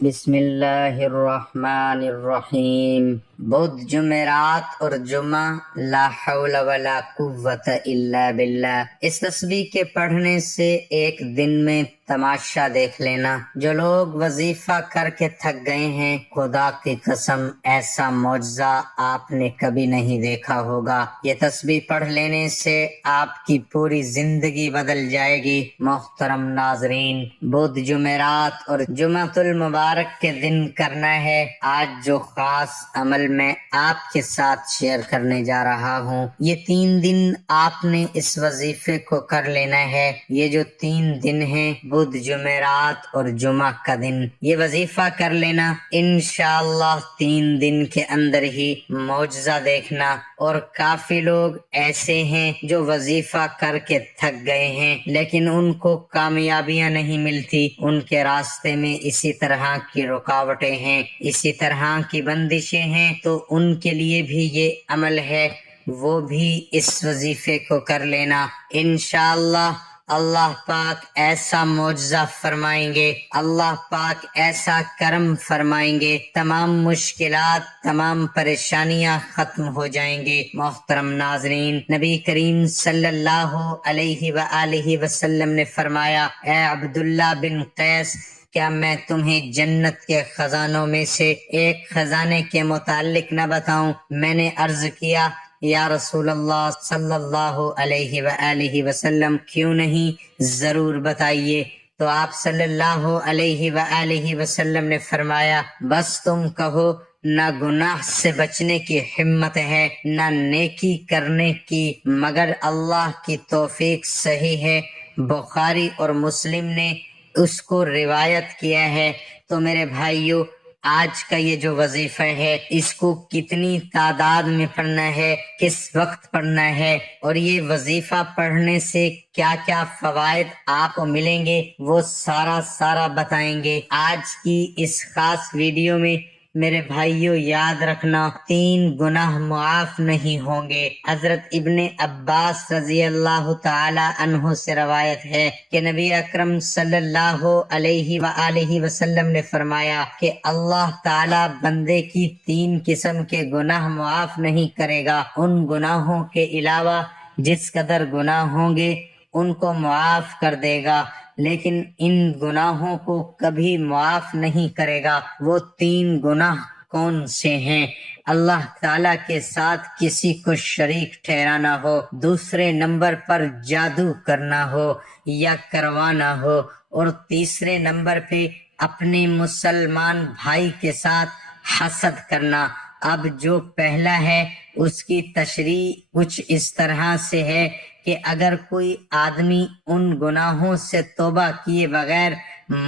بسم اللہ الرحمن الرحیم۔ بدھ جمعرات اور جمعہ، لا حول ولا قوت الا باللہ۔ اس تسبیح کے پڑھنے سے ایک دن میں تماشا دیکھ لینا۔ جو لوگ وظیفہ کر کے تھک گئے ہیں، خدا کی قسم ایسا معجزہ آپ نے کبھی نہیں دیکھا ہوگا۔ یہ تسبیح پڑھ لینے سے آپ کی پوری زندگی بدل جائے گی۔ محترم ناظرین، بدھ جمعرات اور جمعۃ المبارک کے دن کرنا ہے آج جو خاص عمل میں آپ کے ساتھ شیئر کرنے جا رہا ہوں۔ یہ 3 دن آپ نے اس وظیفے کو کر لینا ہے۔ یہ جو 3 دن ہیں، بدھ، جمعرات اور جمعہ کا دن، یہ وظیفہ کر لینا۔ انشاءاللہ 3 دن کے اندر ہی معجزہ دیکھنا۔ اور کافی لوگ ایسے ہیں جو وظیفہ کر کے تھک گئے ہیں لیکن ان کو کامیابیاں نہیں ملتی، ان کے راستے میں اسی طرح کی رکاوٹیں ہیں، اسی طرح کی بندشیں ہیں، تو ان کے لیے بھی یہ عمل ہے، وہ بھی اس وظیفے کو کر لینا۔ انشاءاللہ اللہ پاک ایسا معجزہ فرمائیں گے، اللہ پاک ایسا کرم فرمائیں گے، تمام مشکلات، تمام پریشانیاں ختم ہو جائیں گے۔ محترم ناظرین، نبی کریم صلی اللہ علیہ وآلہ وسلم نے فرمایا، اے عبداللہ بن قیس، کیا میں تمہیں جنت کے خزانوں میں سے ایک خزانے کے متعلق نہ بتاؤں؟ میں نے عرض کیا، یا رسول اللہ صلی اللہ علیہ وآلہ وسلم، کیوں نہیں، ضرور بتائیے۔ تو آپ صلی اللہ علیہ وآلہ وسلم نے فرمایا، بس تم کہو، نہ گناہ سے بچنے کی ہمت ہے، نہ نیکی کرنے کی، مگر اللہ کی توفیق صحیح ہے۔ بخاری اور مسلم نے اس کو روایت کیا ہے۔ تو میرے بھائیو، آج کا یہ جو وظیفہ ہے، اس کو کتنی تعداد میں پڑھنا ہے، کس وقت پڑھنا ہے، اور یہ وظیفہ پڑھنے سے کیا کیا فوائد آپ کو ملیں گے، وہ سارا بتائیں گے آج کی اس خاص ویڈیو میں۔ میرے بھائیو، یاد رکھنا، 3 گناہ معاف نہیں ہوں گے۔ حضرت ابن عباس رضی اللہ تعالی عنہ سے روایت ہے کہ نبی اکرم صلی اللہ علیہ وآلہ وسلم نے فرمایا کہ اللہ تعالی بندے کی 3 قسم کے گناہ معاف نہیں کرے گا۔ ان گناہوں کے علاوہ جس قدر گناہ ہوں گے ان کو معاف کر دے گا، لیکن ان گناہوں کو کبھی معاف نہیں کرے گا۔ وہ 3 گناہ کون سے ہیں؟ اللہ تعالیٰ کے ساتھ کسی کو شریک ٹھہرانا ہو، دوسرے نمبر پر جادو کرنا ہو یا کروانا ہو، اور تیسرے نمبر پہ اپنے مسلمان بھائی کے ساتھ حسد کرنا۔ اب جو پہلا ہے اس کی تشریح کچھ اس طرح سے ہے کہ اگر کوئی آدمی ان گناہوں سے توبہ کیے بغیر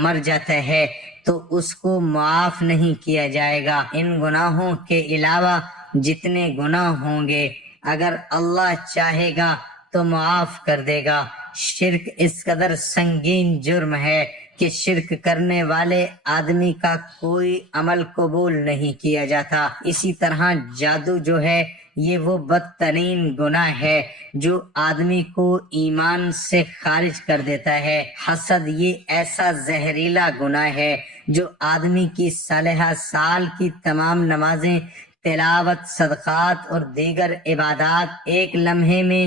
مر جاتا ہے تو اس کو معاف نہیں کیا جائے گا۔ ان گناہوں کے علاوہ جتنے گناہ ہوں گے اگر اللہ چاہے گا تو معاف کر دے گا۔ شرک اس قدر سنگین جرم ہے کہ شرک کرنے والے آدمی کا کوئی عمل قبول نہیں کیا جاتا۔ اسی طرح جادو جو ہے، یہ وہ بدترین گناہ ہے جو آدمی کو ایمان سے خارج کر دیتا ہے۔ حسد یہ ایسا زہریلا گناہ ہے جو آدمی کی صالحہ سال کی تمام نمازیں، تلاوت، صدقات اور دیگر عبادات ایک لمحے میں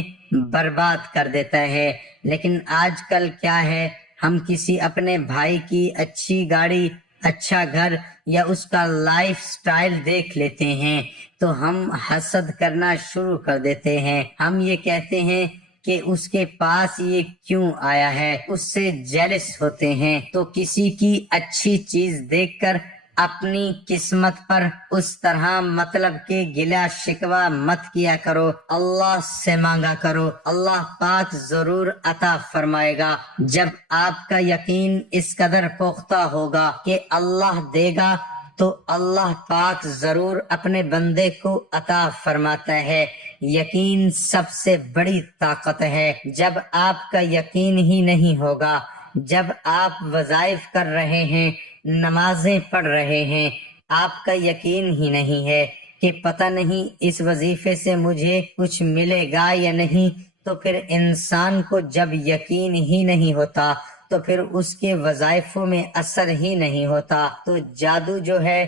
برباد کر دیتا ہے۔ لیکن آج کل کیا ہے، ہم کسی اپنے بھائی کی اچھی گاڑی، اچھا گھر یا اس کا لائف سٹائل دیکھ لیتے ہیں تو ہم حسد کرنا شروع کر دیتے ہیں۔ ہم یہ کہتے ہیں کہ اس کے پاس یہ کیوں آیا ہے، اس سے جیلس ہوتے ہیں۔ تو کسی کی اچھی چیز دیکھ کر اپنی قسمت پر اس طرح مطلب کہ گلہ شکوہ مت کیا کرو، اللہ سے مانگا کرو، اللہ پاک ضرور عطا فرمائے گا۔ جب آپ کا یقین اس قدر پختہ ہوگا کہ اللہ دے گا تو اللہ پاک ضرور اپنے بندے کو عطا فرماتا ہے۔ یقین سب سے بڑی طاقت ہے۔ جب آپ کا یقین ہی نہیں ہوگا، جب آپ وظائف کر رہے ہیں، نمازیں پڑھ رہے ہیں، آپ کا یقین ہی نہیں ہے کہ پتہ نہیں اس وظیفے سے مجھے کچھ ملے گا یا نہیں، تو پھر انسان کو جب یقین ہی نہیں ہوتا تو پھر اس کے وظائفوں میں اثر ہی نہیں ہوتا۔ تو جادو جو ہے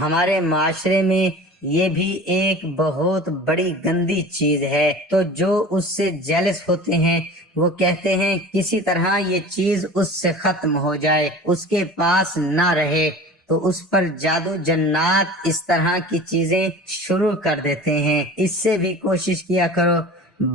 ہمارے معاشرے میں یہ بھی ایک بہت بڑی گندی چیز ہے۔ تو جو اس سے جیلس ہوتے ہیں وہ کہتے ہیں کسی طرح یہ چیز اس سے ختم ہو جائے، اس کے پاس نہ رہے، تو اس پر جادو جنات اس طرح کی چیزیں شروع کر دیتے ہیں۔ اس سے بھی کوشش کیا کرو،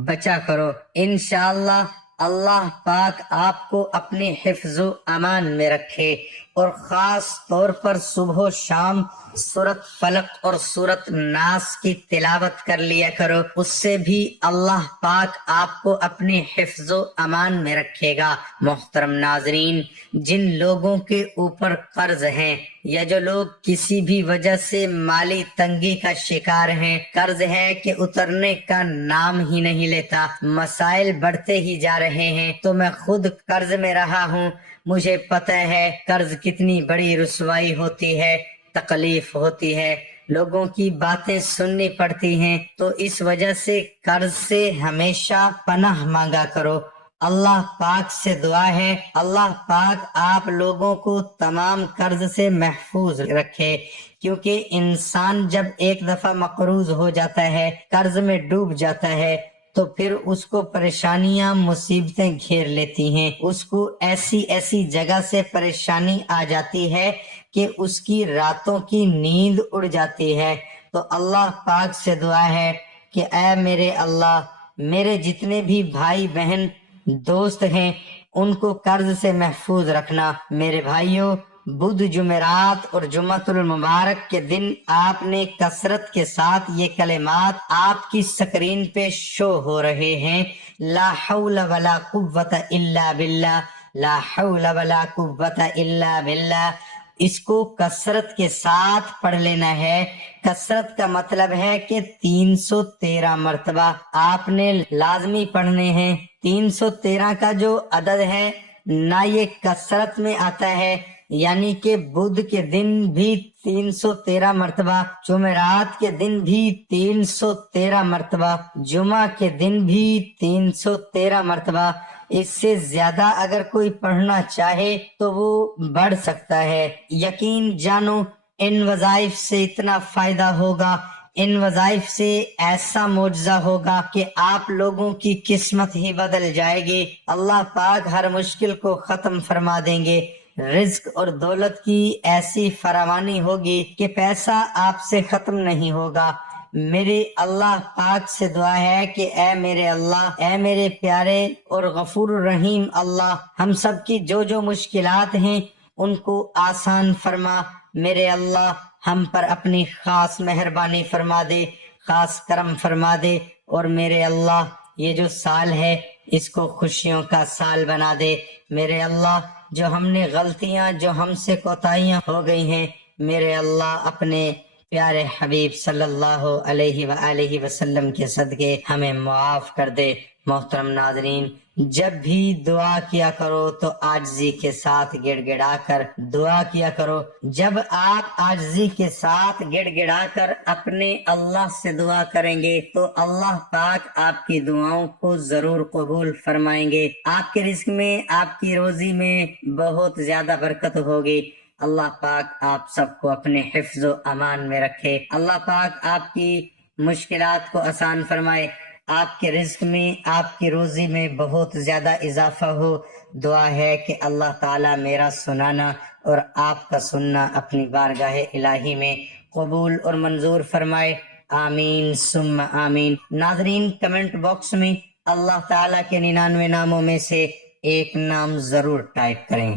بچا کرو۔ انشاءاللہ اللہ پاک آپ کو اپنے حفظ و امان میں رکھے، اور خاص طور پر صبح و شام سورت فلق اور سورت ناس کی تلاوت کر لیا کرو، اس سے بھی اللہ پاک آپ کو اپنے حفظ و امان میں رکھے گا۔ محترم ناظرین، جن لوگوں کے اوپر قرض ہیں یا جو لوگ کسی بھی وجہ سے مالی تنگی کا شکار ہیں، قرض ہے کہ اترنے کا نام ہی نہیں لیتا، مسائل بڑھتے ہی جا رہے ہیں، تو میں خود قرض میں رہا ہوں، مجھے پتہ ہے قرض کتنی بڑی رسوائی ہوتی ہے، تکلیف ہوتی ہے، لوگوں کی باتیں سننی پڑتی ہیں۔ تو اس وجہ سے قرض سے ہمیشہ پناہ مانگا کرو۔ اللہ پاک سے دعا ہے اللہ پاک آپ لوگوں کو تمام قرض سے محفوظ رکھے، کیونکہ انسان جب ایک دفعہ مقروض ہو جاتا ہے، قرض میں ڈوب جاتا ہے، تو پھر اس کو پریشانیاں مصیبتیں گھیر لیتی ہیں، اس کو ایسی ایسی جگہ سے پریشانی آ جاتی ہے کہ اس کی راتوں کی نیند اڑ جاتی ہے۔ تو اللہ پاک سے دعا ہے کہ اے میرے اللہ، میرے جتنے بھی بھائی بہن دوست ہیں ان کو قرض سے محفوظ رکھنا۔ میرے بھائیوں، بدھ جمعرات اور جمعۃ المبارک کے دن آپ نے کثرت کے ساتھ یہ کلمات آپ کی سکرین پہ شو ہو رہے ہیں، لا حول ولا قوت الا باللہ، لا حول ولا قوت الا باللہ۔ اس کو کثرت کے ساتھ پڑھ لینا ہے۔ کثرت کا مطلب ہے کہ 313 مرتبہ آپ نے لازمی پڑھنے ہیں۔ 313 کا جو عدد ہے نہ یہ کثرت میں آتا ہے، یعنی کہ بدھ کے دن بھی 313 مرتبہ، جمعرات کے دن بھی 313 مرتبہ، جمعہ کے دن بھی 313 مرتبہ۔ اس سے زیادہ اگر کوئی پڑھنا چاہے تو وہ بڑھ سکتا ہے۔ یقین جانو ان وظائف سے اتنا فائدہ ہوگا، ان وظائف سے ایسا معجزہ ہوگا کہ آپ لوگوں کی قسمت ہی بدل جائے گی۔ اللہ پاک ہر مشکل کو ختم فرما دیں گے، رزق اور دولت کی ایسی فراوانی ہوگی کہ پیسہ آپ سے ختم نہیں ہوگا۔ میرے اللہ پاک سے دعا ہے کہ اے میرے اللہ، اے میرے پیارے اور غفور الرحیم اللہ، ہم سب کی جو جو مشکلات ہیں ان کو آسان فرما۔ میرے اللہ ہم پر اپنی خاص مہربانی فرما دے، خاص کرم فرما دے، اور میرے اللہ یہ جو سال ہے اس کو خوشیوں کا سال بنا دے۔ میرے اللہ جو ہم نے غلطیاں، جو ہم سے کوتاہیاں ہو گئی ہیں، میرے اللہ اپنے پیارے حبیب صلی اللہ علیہ وآلہ وسلم کے صدقے ہمیں معاف کر دے۔ محترم ناظرین، جب بھی دعا کیا کرو تو عاجزی کے ساتھ گڑ گڑا کر دعا کیا کرو۔ جب آپ عاجزی کے ساتھ گڑ گڑا کر اپنے اللہ سے دعا کریں گے تو اللہ پاک آپ کی دعاؤں کو ضرور قبول فرمائیں گے۔ آپ کے رزق میں، آپ کی روزی میں بہت زیادہ برکت ہوگی۔ اللہ پاک آپ سب کو اپنے حفظ و امان میں رکھے۔ اللہ پاک آپ کی مشکلات کو آسان فرمائے، آپ کے رزق میں، آپ کی روزی میں بہت زیادہ اضافہ ہو۔ دعا ہے کہ اللہ تعالیٰ میرا سنانا اور آپ کا سننا اپنی بارگاہ الہی میں قبول اور منظور فرمائے۔ آمین ثم آمین۔ ناظرین، کمنٹ باکس میں اللہ تعالیٰ کے 99 ناموں میں سے ایک نام ضرور ٹائپ کریں۔